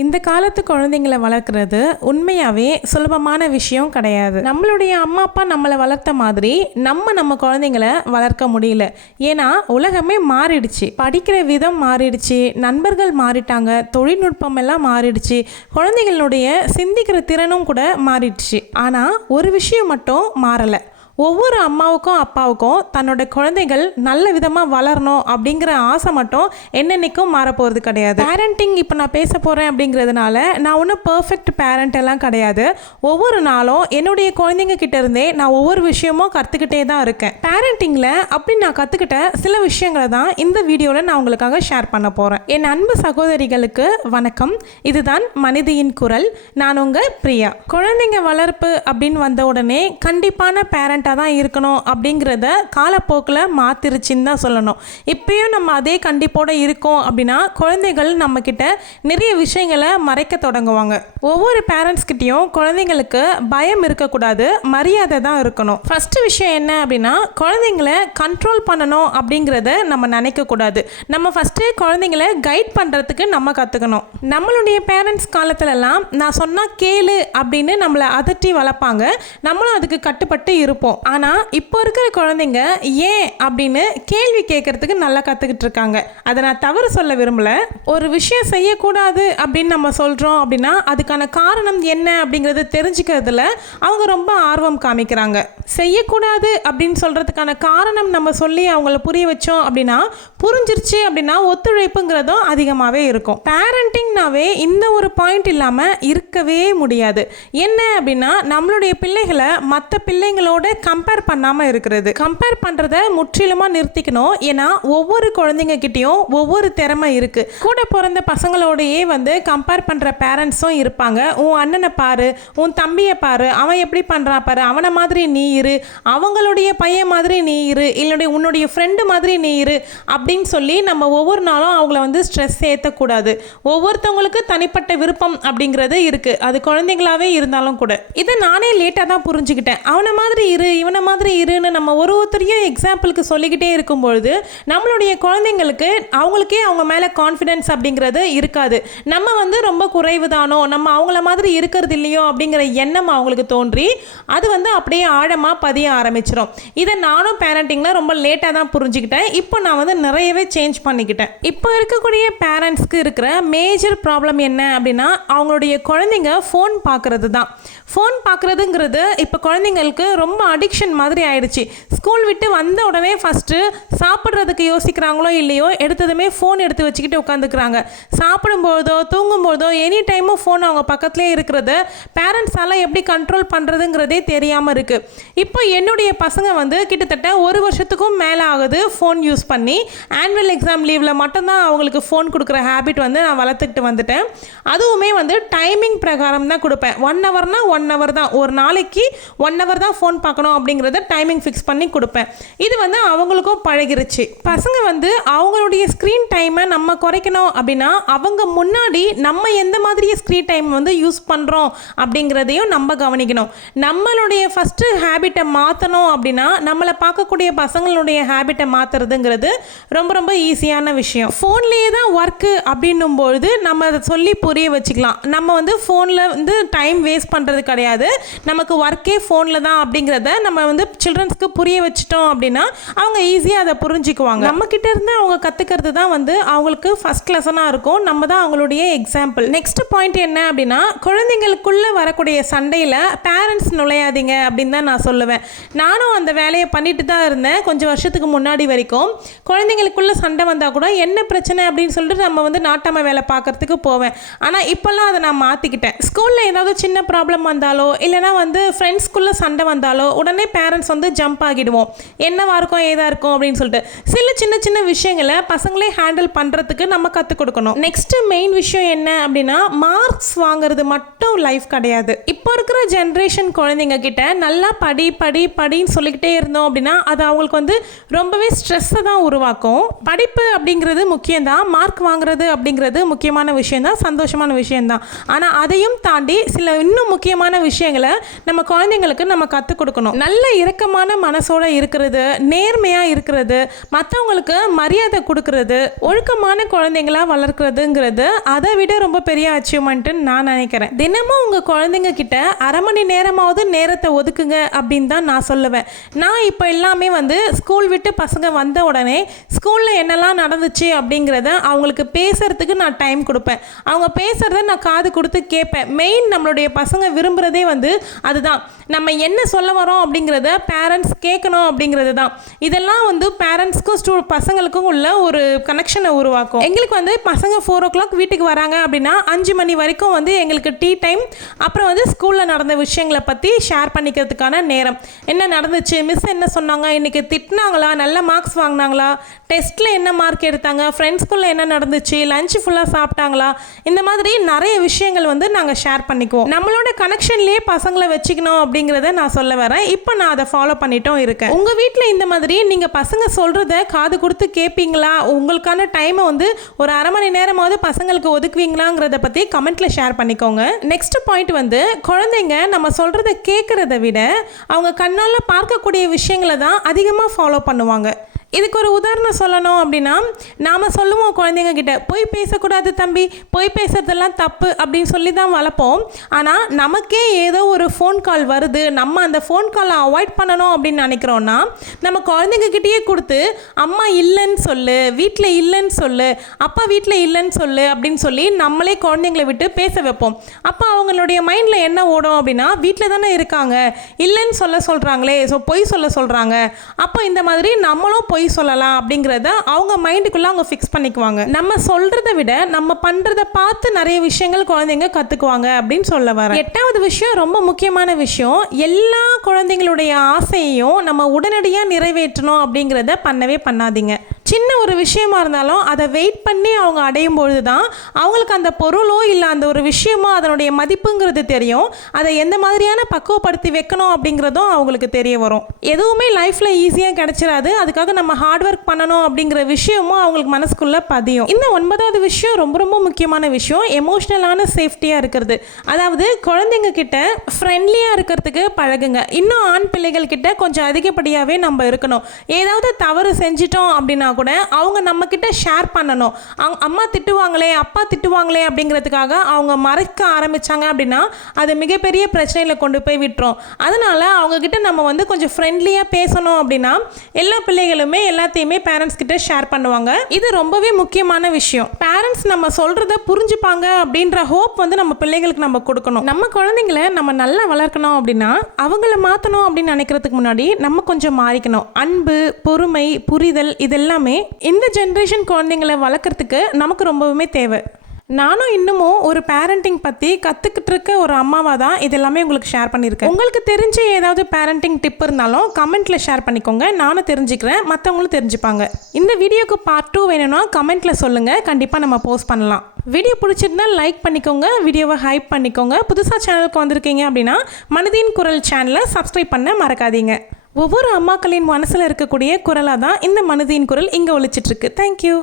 இந்த காலத்து குழந்தைங்களை வளர்க்குறது உண்மையாகவே சுலபமான விஷயம் கிடையாது. நம்மளுடைய அம்மா அப்பா நம்மளை வளர்த்த மாதிரி நம்ம குழந்தைங்கள வளர்க்க முடியல. ஏன்னா உலகமே மாறிடுச்சு, படிக்கிற விதம் மாறிடுச்சு, நண்பர்கள் மாறிட்டாங்க, தொழில்நுட்பம் எல்லாம் மாறிடுச்சு, குழந்தைகளுடைய சிந்திக்கிற திறனும் கூட மாறிடுச்சு. ஆனால் ஒரு விஷயம் மட்டும் மாறலை. ஒவ்வொரு அம்மாவுக்கும் அப்பாவுக்கும் தன்னோட குழந்தைகள் நல்ல விதமாக வளரணும் அப்படிங்கிற ஆசை மட்டும் என்னென்னைக்கும் மாறப்போகிறது கிடையாது. பேரண்டிங் இப்போ நான் பேச போகிறேன் அப்படிங்கிறதுனால நான் ஒன்றும் பர்ஃபெக்ட் பேரண்ட் எல்லாம் கிடையாது. ஒவ்வொரு நாளும் என்னுடைய குழந்தைங்க கிட்ட இருந்தே நான் ஒவ்வொரு விஷயமும் கற்றுக்கிட்டே தான் இருக்கேன். பேரண்டிங்கில் அப்படி நான் கற்றுக்கிட்ட சில விஷயங்களை தான் இந்த வீடியோவில் நான் உங்களுக்காக ஷேர் பண்ண போகிறேன். என் அன்பு சகோதரிகளுக்கு வணக்கம். இதுதான் மனிதியின் குரல். நான் உங்கள் பிரியா. குழந்தைங்க வளர்ப்பு அப்படின்னு வந்த உடனே கண்டிப்பான பேரண்ட் தான் இருக்கணும் அப்படிங்கிறத காலப்போக்கில் மாத்திருச்சுன்னு தான் சொல்லணும். இப்பயும் நம்ம அதே கண்டிப்போடு இருக்கோம் அப்படின்னா குழந்தைகள் நம்ம கிட்ட நிறைய விஷயங்களை மறைக்க தொடங்குவாங்க. ஒவ்வொரு பேரண்ட்ஸ் கிட்டையும் குழந்தைங்களுக்கு பயம் இருக்கக்கூடாது, மரியாதை தான் இருக்கணும். ஃபர்ஸ்ட் விஷயம் என்ன அப்படின்னா, குழந்தைங்களை கண்ட்ரோல் பண்ணணும் அப்படிங்கிறத நம்ம நினைக்கக்கூடாது. நம்ம ஃபர்ஸ்ட் குழந்தைங்களை கைட் பண்ணுறதுக்கு நம்ம கற்றுக்கணும். நம்மளுடைய பேரண்ட்ஸ் காலத்துலலாம் நான் சொன்னால் கேளு அப்படின்னு நம்மளை அதட்டி வளர்ப்பாங்க, நம்மளும் அதுக்கு கட்டுப்பட்டு இருப்போம். ஆனால் இப்போ இருக்கிற குழந்தைங்க ஏன் அப்படின்னு கேள்வி கேட்கறதுக்கு நல்லா கற்றுக்கிட்டு இருக்காங்க. அதை நான் தவறு சொல்ல விரும்பல. ஒரு விஷயம் செய்யக்கூடாது அப்படின்னு நம்ம சொல்கிறோம் அப்படின்னா அதுக்கான காரணம் என்ன அப்படிங்கிறத தெரிஞ்சுக்கிறதுல அவங்க ரொம்ப ஆர்வம் காமிக்கிறாங்க. செய்யக்கூடாது அப்படின்னு சொல்கிறதுக்கான காரணம் நம்ம சொல்லி அவங்கள புரிய வச்சோம் அப்படின்னா, புரிஞ்சிருச்சு அப்படின்னா ஒத்துழைப்புங்கிறதும் அதிகமாகவே இருக்கும். பேரண்டிங்னாவே இந்த ஒரு பாயிண்ட் இல்லாமல் இருக்கவே முடியாது. என்ன அப்படின்னா, நம்மளுடைய பிள்ளைகளை மற்ற பிள்ளைங்களோட கம்பேர் பண்ணாமல் இருக்கிறது. கம்பேர் பண்ணுறத முற்றிலுமாக நிறுத்திக்கணும். ஏன்னா ஒவ்வொரு குழந்தைங்க கிட்டேயும் ஒவ்வொரு திறமை இருக்குது. கூட பிறந்த பசங்களோடையே கம்பேர் பண்ணுற பேரண்ட்ஸும் இருப்பாங்க. உன் அண்ணனை பாரு, உன் தம்பியை பாரு, அவன் எப்படி பண்ணுறான் பாரு, அவனை மாதிரி நீ இரு, அவங்களுடைய பையன் மாதிரி நீ இரு, இல்லை உன்னுடைய ஃப்ரெண்டு மாதிரி நீ இரு அப்படின்னு சொல்லி நம்ம ஒவ்வொரு நாளும் அவங்கள ஸ்ட்ரெஸ் ஏற்றக்கூடாது. ஒவ்வொருத்தவங்களுக்கு தனிப்பட்ட விருப்பம் அப்படிங்கிறது இருக்குது, அது குழந்தைங்களாவே இருந்தாலும் கூட. இதை நானே லேட்டாக தான் புரிஞ்சுக்கிட்டேன். அவனை மாதிரி இரு, இவனை மாதிரி இருன்னு நம்ம ஒருத்தரையும் எக்ஸாம்பிளுக்கு சொல்லிக்கிட்டே இருக்கும்பொழுது நம்மளுடைய குழந்தைங்களுக்கு அவங்களுக்கே அவங்க மேலே கான்ஃபிடென்ஸ் அப்படிங்கிறது இருக்காது. நம்ம ரொம்ப குறைவு தானோ, நம்ம அவங்கள மாதிரி இருக்கிறது இல்லையோ அப்படிங்கிற எண்ணம் அவங்களுக்கு தோன்றி அது அப்படியே ஆழமாக பதிய ஆரம்பிச்சிடும். இதை நானும் பேரண்டிங்கில் ரொம்ப லேட்டாக தான் புரிஞ்சுக்கிட்டேன். இப்போ நான் நிறையவே சேஞ்ச் பண்ணிக்கிட்டேன். இப்போ இருக்கக்கூடிய பேரண்ட்ஸ்க்கு இருக்கிற மேஜர் ப்ராப்ளம் என்ன அப்படின்னா, அவங்களுடைய குழந்தைங்க ஃபோன் பார்க்குறது தான். ஃபோன் பார்க்குறதுங்கிறது இப்போ குழந்தைங்களுக்கு ரொம்ப அடிக்ஷன் மாதிரி ஆயிடுச்சு. ஸ்கூல் விட்டு வந்த உடனே ஃபஸ்ட்டு சாப்பிட்றதுக்கு யோசிக்கிறாங்களோ இல்லையோ, எடுத்ததுமே ஃபோன் எடுத்து வச்சுக்கிட்டு உட்காந்துக்கிறாங்க. சாப்பிடும்போதோ தூங்கும்போதோ எனி டைமும் ஃபோன் அவங்க பக்கத்துலேயே இருக்கிறது பேரண்ட்ஸால் எப்படி கண்ட்ரோல் பண்ணுறதுங்கிறதே தெரியாமல் இருக்குது. இப்போ என்னுடைய பசங்க கிட்டத்தட்ட ஒரு வருஷத்துக்கும் மேலே ஆகுது ஃபோன் யூஸ் பண்ணி. ஆனுவல் எக்ஸாம் லீவில் மட்டும்தான் அவங்களுக்கு ஃபோன் கொடுக்குற ஹேபிட் நான் வளர்த்துக்கிட்டு வந்துட்டேன். அதுவுமே டைமிங் பிரகாரம் தான் கொடுப்பேன். 1 ஹவர்னா 1 ஹவர் தான், ஒரு நாளைக்கு 1 ஹவர் தான் ஃபோன் பார்க்கணும் அப்படிங்கிறத டைமிங் ஃபிக்ஸ் பண்ணி கொடுப்பேன். இது அவங்களுக்கும் பழகிருச்சு. பசங்க அவங்களுடைய ஸ்க்ரீன் டைமை நம்ம குறைக்கணும் அப்படின்னா அவங்க முன்னாடி நம்ம எந்த மாதிரி ஸ்க்ரீன் டைம் யூஸ் பண்ணுறோம் அப்படிங்கிறதையும் நம்ம கவனிக்கணும். நம்மளுடைய ஃபஸ்ட்டு ஹேபிட்டை மாற்றணும் அப்படின்னா நம்மளை பார்க்கக்கூடிய பசங்களுடைய ஹேபிட்டை மாற்றுறதுங்கிறது ரொம்ப ரொம்ப ஈஸியான விஷயம். ஃபோன்லேயே தான் ஒர்க்கு அப்படின்னும்பொழுது நம்ம அதை சொல்லி புரிய வச்சுக்கலாம். நம்ம ஃபோனில் டைம் வேஸ்ட் பண்ணுறது கிடையாது, நமக்கு ஒர்க்கே ஃபோனில் தான் அப்படிங்கிறத நம்ம சில்ட்ரன்ஸ்க்கு புரிய வச்சிட்டோம் அப்படின்னா அவங்க ஈஸியாக அதை புரிஞ்சுக்குவாங்க. நம்மக்கிட்ட இருந்து அவங்க கற்றுக்கிறது தான் அவங்களுக்கு ஃபஸ்ட் லெசனாக இருக்கும். நம்ம தான் அவங்களுடைய எக்ஸாம்பிள். நெக்ஸ்ட் பாயிண்ட் என்ன அப்படின்னா, குழந்தைங்களுக்குள்ளே வரக்கூடிய சண்டையில் பேரண்ட்ஸ் நுழையாதீங்க அப்படின்னு தான் நான் சொல்லுவேன். நானும் அந்த வேலையை பண்ணிட்டு தான் இருந்தேன் கொஞ்சம் வருஷத்துக்கு முன்னாடி வரைக்கும். குழந்தைங்களுக்குள்ளே சண்டை வந்தால் கூட என்ன பிரச்சனை அப்படின்னு சொல்லிட்டு நம்ம நாட்டாம வேலை பார்க்கறதுக்கு போவேன். ஆனால் இப்போல்லாம் அதை நான் மாற்றிக்கிட்டேன். ஸ்கூலில் ஏதாவது சின்ன ப்ராப்ளம் வந்தாலோ இல்லைனா ஃப்ரெண்ட்ஸ்குள்ளே சண்டை வந்தாலோ உடனே பேரண்ட்ஸ் ஜம்ப் ஆகிடுவோம். என்னவா இருக்கும் ஏதா இருக்கும் அப்படின்னு சொல்லிட்டு சில சின்ன சின்ன விஷயங்களை பசங்களே ஹேண்டில் பண்ணுறதுக்கு நம்ம கற்றுக் கொடுக்கணும். நெக்ஸ்ட் மெயின் விஷயம் என்ன அப்படின்னா, மார்க்ஸ் வாங்குறது மட்டும் லைஃப் கிடையாது. இப்போ இருக்கிற ஜென்ரேஷன் குழந்தைங்க கிட்ட நல்லா படி படி படின்னு சொல்லிக்கிட்டே இருந்தோம் அப்படின்னா அது அவங்களுக்கு ரொம்பவே ஸ்ட்ரெஸ்ஸை தான் உருவாக்கும். படிப்பு அப்படிங்கிறது முக்கியம்தான், மார்க் வாங்குறது அப்படிங்கிறது முக்கியமான விஷயம்தான், சந்தோஷமான விஷயம்தான். ஆனால் அதையும் தாண்டி சில இன்னும் முக்கியமான முக்கியமான விஷயங்களை நம்ம குழந்தைங்களுக்கு நம்ம கற்றுக் கொடுக்கணும். நல்ல இரக்கமான மனசோட இருக்கிறது, நேர்மையாக இருக்கிறது, மற்றவங்களுக்கு மரியாதை கொடுக்கறது, ஒழுக்கமான குழந்தைங்களா வளர்க்குறதுங்கிறது அதை விட ரொம்ப பெரிய அச்சீவ்மெண்ட்டுன்னு நான் நினைக்கிறேன். தினமும் உங்கள் குழந்தைங்க கிட்ட அரை மணி நேரமாவது நேரத்தை ஒதுக்குங்க அப்படின்னு தான் நான் சொல்லுவேன். நான் இப்போ எல்லாமே ஸ்கூல் விட்டு பசங்க வந்த உடனே ஸ்கூலில் என்னெல்லாம் நடந்துச்சு அப்படிங்கிறத அவங்களுக்கு பேசுறதுக்கு நான் டைம் கொடுப்பேன். அவங்க பேசுகிறத நான் காது கொடுத்து கேட்பேன். மெயின் நம்மளுடைய பசங்க விரும்புகிறதே அதுதான். நம்ம என்ன சொல்ல வரோம் அப்படிங்கிறத பேரண்ட்ஸ் கேட்கணும் அப்படிங்கிறது தான். இதெல்லாம் பேரண்ட்ஸ்க்கும் பசங்களுக்கும் உள்ள ஒரு கனெக்ஷனை உருவாக்கும். எங்களுக்கு பசங்க 4 o'clock வீட்டுக்கு வராங்க அப்படின்னா 5 மணி வரைக்கும் எங்களுக்கு டீ டைம், அப்புறம் ஸ்கூலில் நடந்த விஷயங்களை பற்றி ஷேர் பண்ணிக்கிறதுக்கான நேரம். என்ன நடந்துச்சு, மிஸ் என்ன சொன்னாங்க, இன்றைக்கி திட்டினாங்களா, நல்ல மார்க்ஸ் வாங்கினாங்களா, டெஸ்ட்டில் என்ன மார்க் எடுத்தாங்க, ஃப்ரெண்ட்ஸ்குள்ளே என்ன நடந்துச்சு, லஞ்சு ஃபுல்லாக சாப்பிட்டாங்களா, இந்த மாதிரி நிறைய விஷயங்கள் நாங்கள் ஷேர் பண்ணிக்குவோம். நம்மளோட கனெக்ஷன்லேயே பசங்களை வச்சுக்கணும் அப்படிங்கிறத நான் சொல்ல வரேன். இப்போ நான் அதை ஃபாலோ பண்ணிட்டும் இருக்கேன். உங்கள் வீட்டில் இந்த மாதிரி நீங்கள் பசங்க சொல்கிறத காது கொடுத்து கேட்பீங்களா, உங்களுக்கான டைமை ஒரு அரை மணி நேரமாவது பசங்களுக்கு ஒதுக்குவீங்களாங்கிறத பற்றி கமெண்ட்டில் ஷேர் பண்ணிக்கோங்க. நெக்ஸ்ட் பாயிண்ட் குழந்தைங்க நம்ம சொல்கிறத கேட்குறத விட அவங்க கண்ணால் பார்க்கக்கூடிய விஷயங்களை தான் அதிகமாக ஃபாலோ பண்ணுவாங்க. இதுக்கு ஒரு உதாரணம் சொல்லணும் அப்படின்னா, நாம் சொல்லுவோம் குழந்தைங்க கிட்ட, போய் பேசக்கூடாது தம்பி, போய் பேசுறதெல்லாம் தப்பு அப்படின்னு சொல்லி தான் வளர்ப்போம். ஆனால் நமக்கே ஏதோ ஒரு ஃபோன் கால் வருது, நம்ம அந்த ஃபோன் காலை அவாய்ட் பண்ணணும் அப்படின்னு நினைக்கிறோன்னா நம்ம குழந்தைங்க கிட்டேயே கொடுத்து அம்மா இல்லைன்னு சொல்லு, வீட்டில் இல்லைன்னு சொல்லு, அப்பா வீட்டில் இல்லைன்னு சொல்லு அப்படின்னு சொல்லி நம்மளே குழந்தைங்களை விட்டு பேச வைப்போம். அப்போ அவங்களுடைய மைண்டில் என்ன ஓடும் அப்படின்னா, வீட்டில் தானே இருக்காங்க, இல்லைன்னு சொல்கிறாங்களே, ஸோ பொய் சொல்கிறாங்க, அப்போ இந்த மாதிரி நம்மளும் பொய் சொல்லலாம் அப்படிங்கிறத அவங்க மைண்டுக்குள்ள அவங்க ஃபிக்ஸ் பண்ணிக்குவாங்க. நம்ம சொல்றதை விட நம்ம பண்றதை பார்த்து நிறைய விஷயங்கள் குழந்தைங்க கத்துக்குவாங்க அப்படின்னு சொல்ல வரேன். 8வது விஷயம், ரொம்ப முக்கியமான விஷயம், எல்லா குழந்தைங்களுடைய ஆசையையும் நம்ம உடனடியாக நிறைவேற்றணும் அப்படிங்கிறத பண்ணவே பண்ணாதீங்க. சின்ன ஒரு விஷயமா இருந்தாலும் அதை வெயிட் பண்ணி அவங்க அடையும் பொழுது தான் அவங்களுக்கு அந்த பொருளோ இல்லை அந்த ஒரு விஷயமோ அதனுடைய மதிப்புங்கிறது தெரியும். அதை எந்த மாதிரியான பக்குவப்படுத்தி வைக்கணும் அப்படிங்கிறதும் அவங்களுக்கு தெரிய வரும். எதுவுமே லைஃப்பில் ஈஸியாக கிடைச்சிடாது. அதுக்காக நம்ம ஹார்ட் ஒர்க் பண்ணணும் அப்படிங்கிற விஷயமும் அவங்களுக்கு மனசுக்குள்ளே பதியும். இந்த 9வது விஷயம் ரொம்ப ரொம்ப முக்கியமான விஷயம், எமோஷ்னலான சேஃப்டியாக இருக்கிறது. அதாவது குழந்தைங்க கிட்ட ஃப்ரெண்ட்லியாக இருக்கிறதுக்கு பழகுங்க. இன்னும் ஆண் பிள்ளைகள் கிட்ட கொஞ்சம் அதிகப்படியாகவே நம்ம இருக்கணும். ஏதாவது தவறு செஞ்சிட்டோம் அப்படின்னா கூட அவங்க நம்ம கிட்ட ஷேர் பண்ணணும். அம்மா திட்டுவாங்களே, அப்பா திட்டுவாங்களே அப்படிங்கிறதுக்காக அவங்க மறைக்க ஆரம்பிச்சாங்க அப்படின்னா அது மிகப்பெரிய பிரச்சனையில் கொண்டு போய் விட்டுரும். அதனால அவங்க கிட்ட நம்ம கொஞ்சம் ஃப்ரெண்ட்லியாக பேசணும் அப்படின்னா எல்லா பிள்ளைகளுமே எல்லாத்தையுமே பேரண்ட்ஸ் கிட்ட ஷேர் பண்ணுவாங்க. இது ரொம்பவே முக்கியமான விஷயம். பேரண்ட்ஸ் நம்ம சொல்றத புரிஞ்சுப்பாங்க அப்படின்ற ஹோப் நம்ம பிள்ளைகளுக்கு நம்ம கொடுக்கணும். நம்ம குழந்தைங்களை நம்ம நல்லா வளர்க்கணும் அப்படின்னா அவங்கள மாற்றணும் அப்படின்னு நினைக்கிறதுக்கு முன்னாடி நம்ம கொஞ்சம் மாறிக்கணும். அன்பு, பொறுமை, புரிதல் இதெல்லாம் இந்த ஜென்ரேஷன் குழந்தைங்களை வளர்க்கறதுக்கு நமக்கு ரொம்பவுமே தேவை. நானும் இன்னமும் ஒரு பேரண்டிங் பற்றி கற்றுக்கிட்டு இருக்க ஒரு அம்மாவாக தான் இதெல்லாமே உங்களுக்கு ஷேர் பண்ணியிருக்கேன். உங்களுக்கு தெரிஞ்ச ஏதாவது பேரண்டிங் டிப் இருந்தாலும் கமெண்ட்டில் ஷேர் பண்ணிக்கோங்க. நானும் தெரிஞ்சுக்கிறேன், மற்றவங்களும் தெரிஞ்சுப்பாங்க. இந்த வீடியோக்கு பார்ட் 2 வேணும்னா கமெண்ட்டில் சொல்லுங்கள், கண்டிப்பாக நம்ம போஸ்ட் பண்ணலாம். வீடியோ பிடிச்சிருந்தா லைக் பண்ணிக்கோங்க, வீடியோவை ஹைப் பண்ணிக்கோங்க. புதுசாக சேனலுக்கு வந்திருக்கீங்க அப்படின்னா மனதின் குரல் சேனலை சப்ஸ்கிரைப் பண்ண மறக்காதீங்க. ஒவ்வொரு அம்மாக்களின் மனசில் இருக்கக்கூடிய குரலாக தான் இந்த மனதின் குரல் இங்கே ஒழிச்சிட்ருக்கு. தேங்க்யூ.